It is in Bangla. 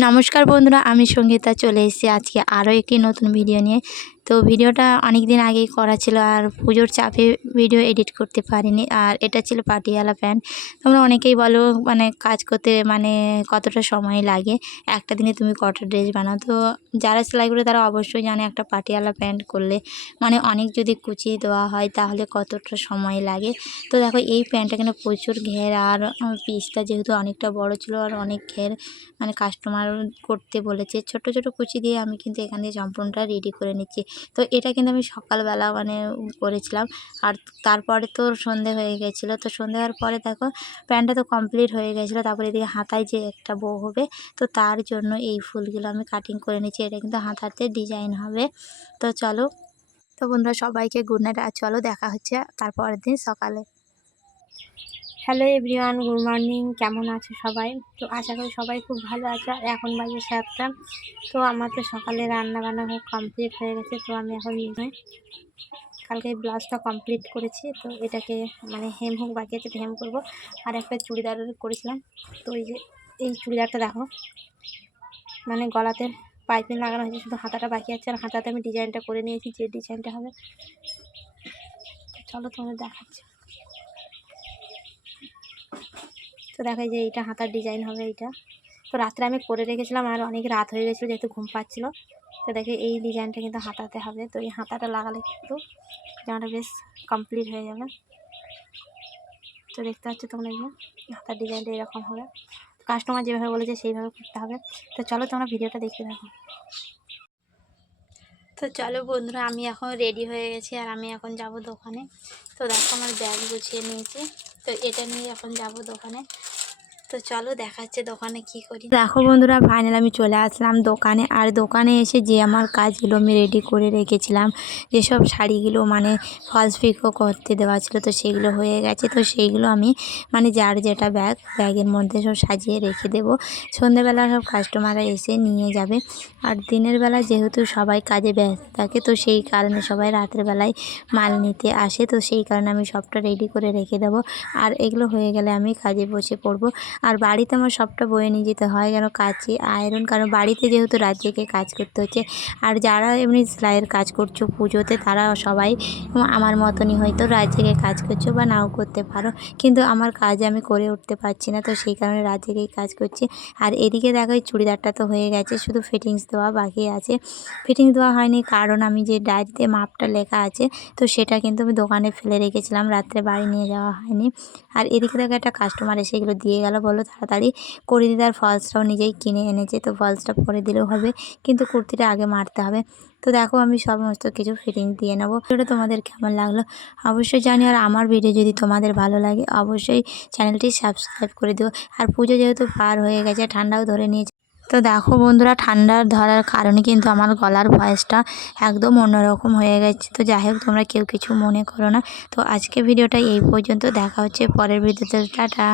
নমস্কার বন্ধুরা, আমি সঙ্গীতা চলে এসেছি আজকে আরও একটি নতুন ভিডিও নিয়ে। তো ভিডিওটা অনেক দিন আগেই করা ছিল, আর পুজোর চাপে ভিডিও এডিট করতে পারিনি। আর এটা ছিল পাটিয়ালা প্যান্ট। তোমরা অনেকেই বলো কাজ করতে কতটা সময় লাগে, একটা দিনে তুমি কটা ড্রেস বানাও। তো যারা সেলাই করে তারা অবশ্যই জানে একটা পাটিয়ালা প্যান্ট করলে অনেক যদি কুচিয়ে দেওয়া হয় তাহলে কতটা সময় লাগে। তো দেখো এই প্যান্টটা কিন্তু প্রচুর ঘের, আর পিসটা যেহেতু অনেকটা বড় ছিল আর অনেক ঘের কাস্টমার করতে বলেছে। ছোট ছোট কুচি দিয়ে আমি কিন্তু এখান থেকে সম্পূর্ণটা রেডি করে নিচ্ছি। তো এটা কিন্তু আমি সকালবেলা করেছিলাম, আর তারপরে তো সন্ধে হয়ে গেছিলো। তো সন্ধে হওয়ার পরে দেখো প্যান্টটা তো কমপ্লিট হয়ে গেছিলো। তারপরে এদিকে হাতায় যে একটা বউ হবে, তো তার জন্য এই ফুলগুলো আমি কাটিং করে নিচ্ছি। এটা কিন্তু হাতাতে ডিজাইন হবে। তো চলো, তো বন্ধুরা সবাইকে গুড নাইট। আর চলো দেখা হচ্ছে তারপরের দিন সকালে। Hello everyone, good morning. কেমন আছে সবাই? তো আশা করি সবাই খুব ভালো আছে। আর এখন বাজে 7টা। তো আমার তো সকালে রান্না বান্না কমপ্লিট হয়ে গেছে। তো আমি এখন কালকে ব্লাউজটা কমপ্লিট করেছি। তো এটাকে হেম হোক বাকি আছে, হেম করবো। আর একটা চুড়িদার করেছিলাম। তো এই চুড়িদারটা দেখো গলাতে পাইপিং লাগানো হয়েছে, শুধু হাতাটা বাকি আছে। আর হাতাতে আমি ডিজাইনটা করে নিয়েছি, যে ডিজাইনটা হবে। চলো তোমাদের দেখাচ্ছি। তো দেখো যে এইটা হাতার ডিজাইন হবে এইটা। তো রাত্রে আমি করে রেখেছিলাম, আর অনেক রাত হয়ে গেছিলো যেহেতু ঘুম পাচ্ছিলো। তো দেখে এই ডিজাইনটা কিন্তু হাতাতে হবে। তো এই হাতাটা লাগালে কিন্তু জামাটা বেশ কমপ্লিট হয়ে যাবে। তো দেখতে পাচ্ছ তোমরা এই যে হাতার ডিজাইনটা এরকম হবে। কাস্টমার যেভাবে বলেছে সেইভাবে করতে হবে। তো চলো তোমরা ভিডিওটা দেখতে থাকো। তো চলো বন্ধুরা, আমি এখন রেডি হয়ে গেছি, আর আমি এখন যাব দোকানে। তো দেখো আমার ব্যাগ গুছিয়ে নিয়েছি। তো এটা নিয়ে এখন যাব দোকানে। তো চলো দেখাচ্ছে দোকানে কি করি। দেখো বন্ধুরা, ফাইনাল আমি চলে আসলাম দোকানে। আর দোকানে এসে যে আমার কাজগুলো আমি রেডি করে রেখেছিলাম, যেসব শাড়িগুলো ফলস পিকো করতে দেওয়া ছিল, তো সেগুলো হয়ে গেছে। তো সেইগুলো আমি যার যেটা ব্যাগের মধ্যে সব সাজিয়ে রেখে দেবো। সন্ধ্যেবেলা সব কাস্টমাররা এসে নিয়ে যাবে। আর দিনের বেলা যেহেতু সবাই কাজে ব্যস্ত থাকে, তো সেই কারণে সবাই রাতের বেলায় মাল নিতে আসে। তো সেই কারণে আমি সবটা রেডি করে রেখে দেবো। আর এগুলো হয়ে গেলে আমি কাজে বসে পড়বো। আর বাড়িতে আমার সবটা বয়ে নিয়ে যেতে হয়, কেন কাচি আয়রন, কারণ বাড়িতে যেহেতু রাত জেগে কাজ করতে হচ্ছে। আর যারা এমনি সেলাইয়ের কাজ করছো পুজোতে, তারা সবাই আমার মতনই হয়তো রাত জেগে কাজ করছো বা নাও করতে পারো, কিন্তু আমার কাজ আমি করে উঠতে পারছি না। তো সেই কারণে রাত জেগেই কাজ করছি। আর এদিকে দেখো এই চুড়িদারটা তো হয়ে গেছে, শুধু ফিটিংস দেওয়া বাকি আছে। ফিটিংস দেওয়া হয়নি কারণ আমি যে ডায়েরিতে মাপটা লেখা আছে, তো সেটা কিন্তু আমি দোকানে ফেলে রেখেছিলাম, রাত্রে বাড়ি নিয়ে যাওয়া হয়নি। আর এদিকে দেখো একটা কাস্টমার এসে এগুলো দিয়ে গেল, বললো তাড়াতাড়ি করে দিতে। আর ফলসটাও নিজেই কিনে এনেছে, তো ফলসটা পরে দিলেও হবে, কিন্তু কুর্তিটা আগে মারতে হবে। তো দেখো আমি সমস্ত কিছু ফিটিংস দিয়ে নেবো। ভিডিওটা তোমাদের কেমন লাগলো অবশ্যই জানি। আর আমার ভিডিও যদি তোমাদের ভালো লাগে অবশ্যই চ্যানেলটি সাবস্ক্রাইব করে দিও। আর পুজো যেহেতু পার হয়ে গেছে, ঠান্ডাও ধরে নিয়েছে। তো দেখো বন্ধুরা, ঠান্ডার ধরার কারণে কিন্তু আমার গলার ভয়েসটা একদম অন্যরকম হয়ে গেছে। তো যাই হোক, তোমরা কেউ কিছু মনে করো না। তো আজকে ভিডিওটা এই পর্যন্ত, দেখা হচ্ছে পরের ভিডিওতে। টাটা।